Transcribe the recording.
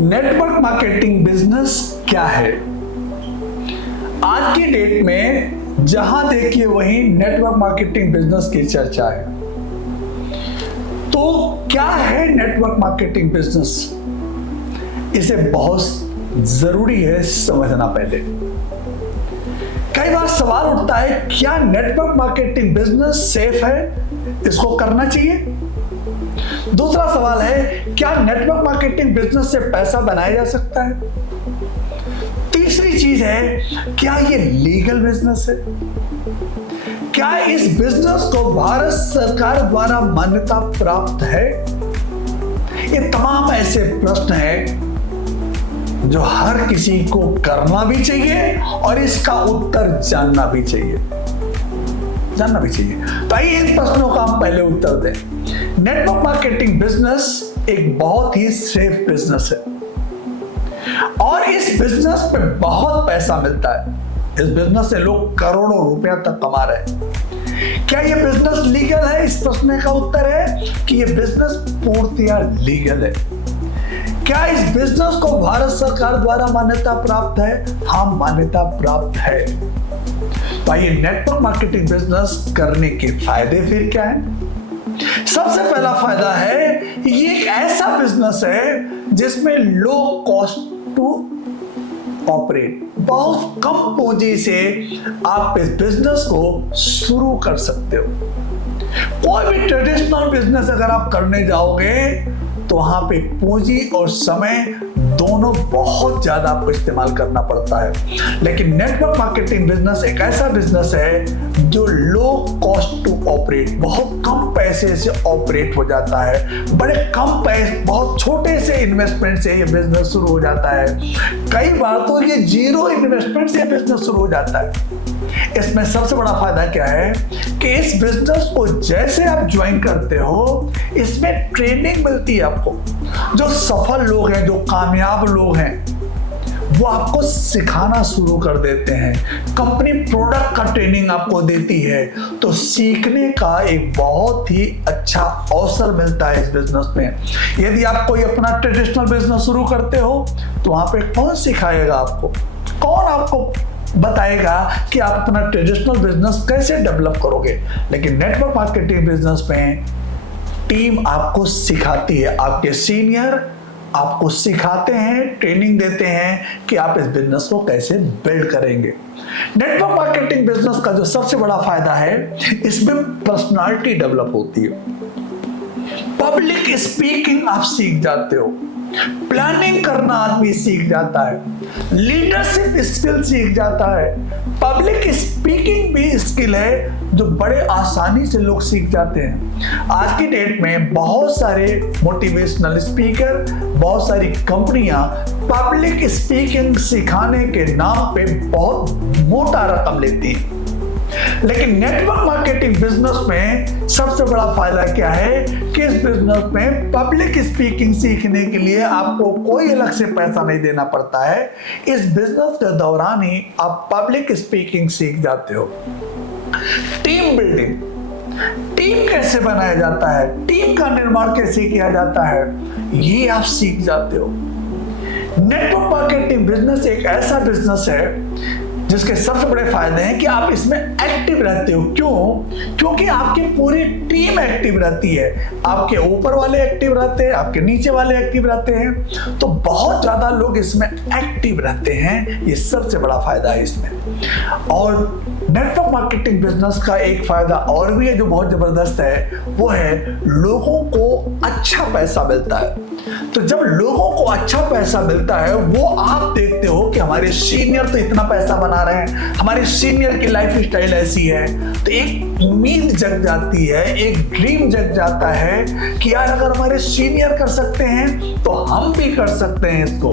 Network marketing business क्या है? आज की डेट में जहां देखिए वहीं नेटवर्क मार्केटिंग बिजनेस की चर्चा है। तो क्या है नेटवर्क मार्केटिंग बिजनेस? इसे बहुत जरूरी है समझना। पहले कई बार सवाल उठता है, क्या नेटवर्क मार्केटिंग बिजनेस सेफ है, इसको करना चाहिए? दूसरा सवाल है, क्या नेटवर्क मार्केटिंग बिजनेस से पैसा बनाया जा सकता है? तीसरी चीज है, क्या ये लीगल बिजनेस है? क्या इस बिजनेस को भारत सरकार द्वारा मान्यता प्राप्त है? ये तमाम ऐसे प्रश्न हैं जो हर किसी को करना भी चाहिए और इसका उत्तर जानना भी चाहिए। तो आइए इन प्रश्नों का हम पहले उत्तर दें। नेटवर्क मार्केटिंग बिजनेस एक बहुत ही सेफ बिजनेस है और इस बिजनेस पे बहुत पैसा मिलता है। इस बिजनेस से लोग करोड़ों रुपया तक कमा रहे हैं। क्या ये बिजनेस लीगल है? इस प्रश्न का उत्तर है कि ये बिजनेस पूर्णतया लीगल है। क्या इस बिजनेस को भारत सरकार द्वारा मान्यता प्राप्त है? हाँ, मान्यता प्राप्त है। तो आइए नेटवर्क मार्केटिंग बिजनेस करने के फायदे फिर क्या है? सबसे पहला फायदा है, ये एक ऐसा बिजनेस है जिसमें लो कॉस्ट टू ऑपरेट, बहुत कम पूंजी से आप इस बिजनेस को शुरू कर सकते हो। कोई भी ट्रेडिशनल बिजनेस अगर आप करने जाओगे तो वहां पे पूंजी और समय दोनों बहुत ज्यादा आपको इस्तेमाल करना पड़ता है। लेकिन नेटवर्क मार्केटिंग बिजनेस एक ऐसा बिजनेस है जो लो कॉस्ट टू ऑपरेट, बहुत कम पैसे से ऑपरेट हो जाता है। बड़े कम पैसे, बहुत छोटे से इन्वेस्टमेंट से ये बिजनेस शुरू हो जाता है। कई बार तो ये जीरो इन्वेस्टमेंट से बिजनेस शुरू हो जाता है। इसमें सबसे बड़ा फायदा क्या है कि इस बिजनेस को जैसे आप ज्वाइन करते हो, इसमें ट्रेनिंग मिलती है आपको। जो सफल लोग हैं, जो कामयाब लोग हैं, वो आपको सिखाना शुरू कर देते हैं। कंपनी प्रोडक्ट का ट्रेनिंग आपको देती है, तो सीखने का एक बहुत ही अच्छा अवसर मिलता है इस बिजनेस में। यदि आप कोई अपना ट्रेडिशनल बिजनेस शुरू करते हो तो वहां पे कौन सिखाएगा आपको? कौन आपको बताएगा कि आप अपना ट्रेडिशनल बिजनेस कैसे डेवलप करोगे? लेकिन नेटवर्क मार्केटिंग बिजनेस में टीम आपको सिखाती है। आपके सीनियर आपको सिखाते हैं, ट्रेनिंग देते हैं कि आप इस बिजनेस को कैसे बिल्ड करेंगे। नेटवर्क मार्केटिंग बिजनेस का जो सबसे बड़ा फायदा है, इसमें पर्सनालिटी डेवलप होती है। पब्लिक स्पीकिंग आप सीख जाते हो, प्लानिंग करना आदमी सीख जाता है, लीडरशिप स्किल सीख जाता है, पब्लिक स्पीकिंग भी स्किल है जो बड़े आसानी से लोग सीख जाते हैं। आज की डेट में बहुत सारे मोटिवेशनल स्पीकर, बहुत सारी कंपनियां पब्लिक स्पीकिंग सिखाने के नाम पे बहुत मोटा रकम लेती हैं। लेकिन नेटवर्क मार्केटिंग बिजनेस में सबसे बड़ा फायदा क्या है कि इस बिजनेस में पब्लिक स्पीकिंग सीखने के लिए आपको कोई अलग से पैसा नहीं देना पड़ता है। इस बिजनेस के दौरान ही आप पब्लिक स्पीकिंग सीख जाते हो। टीम बिल्डिंग, टीम कैसे बनाया जाता है, टीम का निर्माण कैसे किया जाता है, ये आप सीख जाते हो। नेटवर्क मार्केटिंग बिजनेस एक ऐसा बिजनेस है जिसके सबसे बड़े फायदे हैं कि आप इसमें एक्टिव रहते हो। क्यों? क्योंकि आपकी पूरी टीम एक्टिव रहती है। आपके ऊपर वाले एक्टिव रहते हैं, आपके नीचे वाले एक्टिव रहते हैं, तो बहुत ज्यादा लोग इसमें एक्टिव रहते हैं। ये सबसे बड़ा फायदा है इसमें। और नेटवर्क मार्केटिंग बिजनेस का एक फायदा और भी है जो बहुत जबरदस्त है, वो है लोगों को अच्छा पैसा मिलता है। तो जब लोगों को अच्छा पैसा मिलता है, वो आप देखते हो कि हमारे सीनियर तो इतना पैसा बना रहे हैं, हमारे सीनियर की लाइफ स्टाइल ऐसी है, तो एक उम्मीद जग जाती है, एक ड्रीम जग जाता है कि यार अगर हमारे सीनियर कर सकते हैं तो हम भी कर सकते हैं इसको।